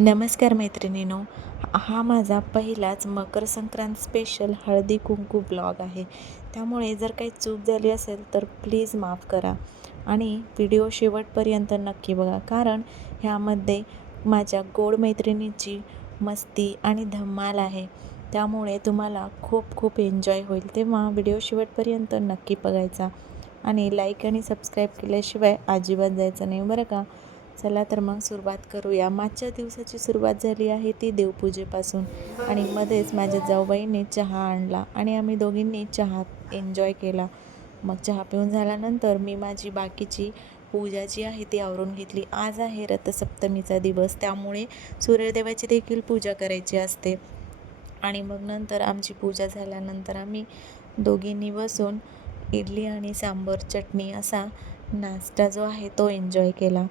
नमस्कार मैत्रिणींनो, हा माझा पहिलाच मकर संक्रांत स्पेशल हळदी कुंकू ब्लॉग आहे. त्यामुळे जर काही चूक झाली असेल तर प्लीज माफ करा आणि व्हिडिओ शेवटपर्यंत नक्की बघा, कारण ह्यामध्ये माझ्या गोड मैत्रिणीची मस्ती आणि धमाल आहे. त्यामुळे तुम्हाला खूप खूप एन्जॉय होईल, तेव्हा व्हिडिओ शेवटपर्यंत नक्की बघायचा आणि लाईक आणि सबस्क्राईब केल्याशिवाय अजिबात जायचं नाही बरं का. चला तर मग सुरुवात करूया. मागच्या दिवसाची सुरुवात झाली आहे ती देवपूजेपासून आणि मध्येच माझ्या जाऊबाईंनी चहा आणला आणि आम्ही दोघींनी चहा एन्जॉय केला. मग चहा पिऊन झाल्यानंतर मी माझी बाकीची पूजा जी आहे ती आवरून घेतली. आज आहे रथसप्तमीचा दिवस, त्यामुळे सूर्यदेवाची देखील पूजा करायची असते. आणि मग नंतर आमची पूजा झाल्यानंतर आम्ही दोघींनी बसून इडली आणि सांबर चटणी असा नाश्ता जो आहे तो एन्जॉय केला.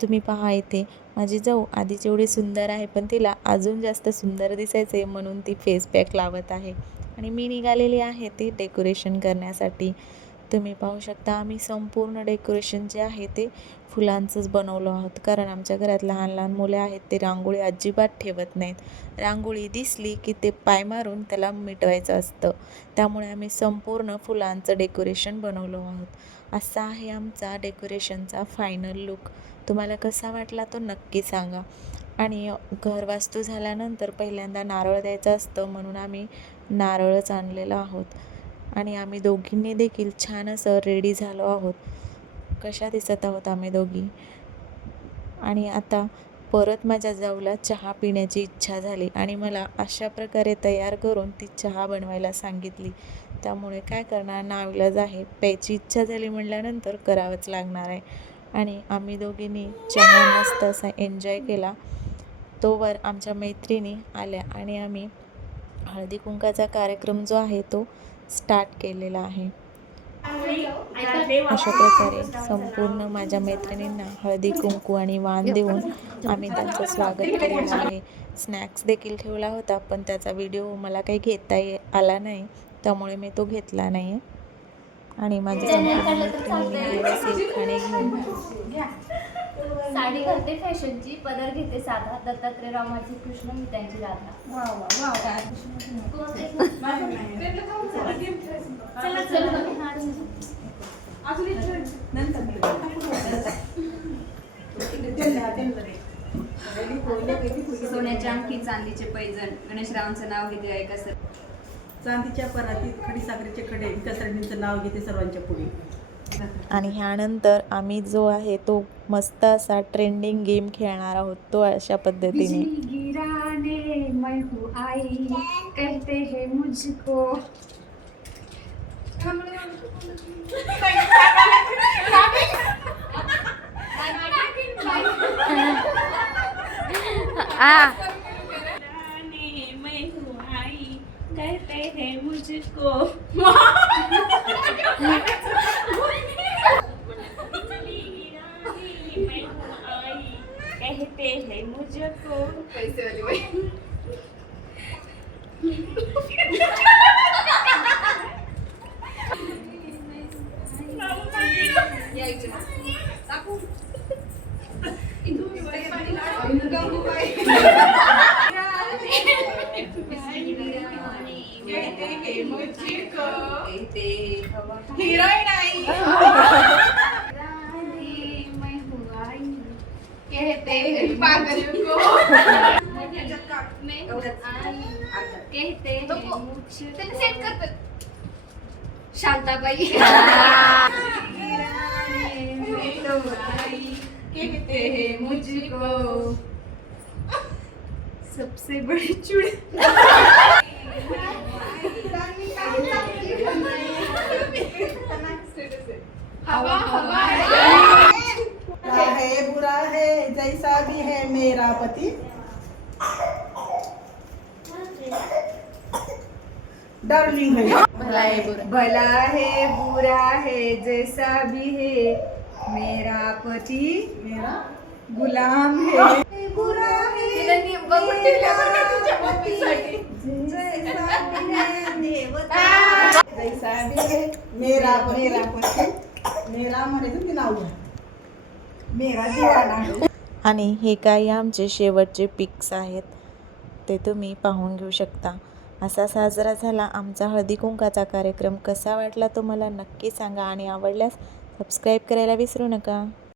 तुम्ही पहा, इथे माझी जाऊ आधीच एवढी सुंदर आहे, पण तिला अजून जास्त सुंदर दिसायचे म्हणून ती फेस पॅक लावत आहे आणि मी निघालेली आहे ते डेकोरेशन करण्यासाठी. तुम्ही पाहू शकता, आम्ही संपूर्ण डेकोरेशन जे आहे ते फुलांचंच बनवलं आहोत, कारण आमच्या घरात लहान लहान मुले आहेत, ते रांगोळी अजिबात ठेवत नाहीत. रांगोळी दिसली की ते पाय मारून त्याला मिटवायचं असतं. त्यामुळे आम्ही संपूर्ण फुलांचं डेकोरेशन बनवलं आहोत. असा आहे आमचा डेकोरेशनचा फायनल लुक. तुम्हाला कसा वाटला तो नक्की सांगा. आणि घर वास्तू झाल्यानंतर पहिल्यांदा नारळ द्यायचं असतं, म्हणून आम्ही नारळच आणलेला आहोत आणि आम्ही दोघींनी देखील छान असं रेडी झालो आहोत. कशा दिसत आहोत आम्ही दोघी. आणि आता परत माझ्या जाऊला चहा पिण्याची इच्छा झाली आणि मला अशा प्रकारे तयार करून ती चहा बनवायला सांगितली. त्यामुळे काय करणार, नाईलाज आहे, प्यायची इच्छा झाली म्हटल्यानंतर करावंच लागणार आहे. आणि आम्ही दोघींनी चहा मस्त असा एन्जॉय केला. तोवर आमच्या मैत्रिणी आल्या आणि आम्ही हळदी कुंकाचा कार्यक्रम जो आहे तो स्टार्ट केलेला आहे. अशा प्रकारे संपूर्ण माझ्या मैत्रिणींना हळदी कुंकू आणि वाण देऊन आम्ही त्यांचं स्वागत केलेलं आहे. स्नॅक्स देखील ठेवला होता, पण त्याचा व्हिडिओ मला काही घेता आला नाही, त्यामुळे मी तो घेतला नाही. आणि माझ्या संपूर्ण मैत्रिणींनी व्यवस्थित खाणे घेऊन साडी घालते फॅशनची, पदर घेते साधा, दत्तात्रय रामाची कृष्ण मी त्यांची राधा. सोन्याची अंगठी, चांदीचे पैजण, गणेशरावांचं नाव घेते ऐका सर. चांदीच्या परातीत खडीसाखरेचे खडे, विकासरणींचं नाव घेते सर्वांच्या पुढे. आणि ह्यानंतर आम्ही जो आहे तो मस्त असा ट्रेंडिंग गेम खेळणार आहोत, तो अशा पद्धतीने. गिराने मैं हूँ आई, कहते हैं मुझको. मैं हूँ आई, कहते हैं मुझको. कहते हैं मुझको. पैसे वाली बाई. यायचे ना टाकू. हिरोईन आई. मैं हूँ आई, कहते हैं पागल मुझको. मैं हूँ आई, कहते हैं मुझको. सेट करतात शांताबाई. कहते हैं मुझको. सबसे बड़ी चूड़ी. हवा हवा है बुरा है जैसा भी है मेरा पति. डार्लिंग है. भला है बुरा है जैसा भी है मेरा पति मेरा गुलाम है. बुरा है जैसा भी है मेरा पति. मेरा म्हणायचं ते नाव आहे. मेरा दिवाना. आणि हे काही आमचे शेवटचे पिक्स आहेत, ते तुम्ही पाहून घेऊ शकता. असा साजरा झाला आमचा हळदी कुंकाचा कार्यक्रम. कसा वाटला तुम्हाला नक्की सांगा आणि आवडल्यास सबस्क्राईब करायला विसरू नका.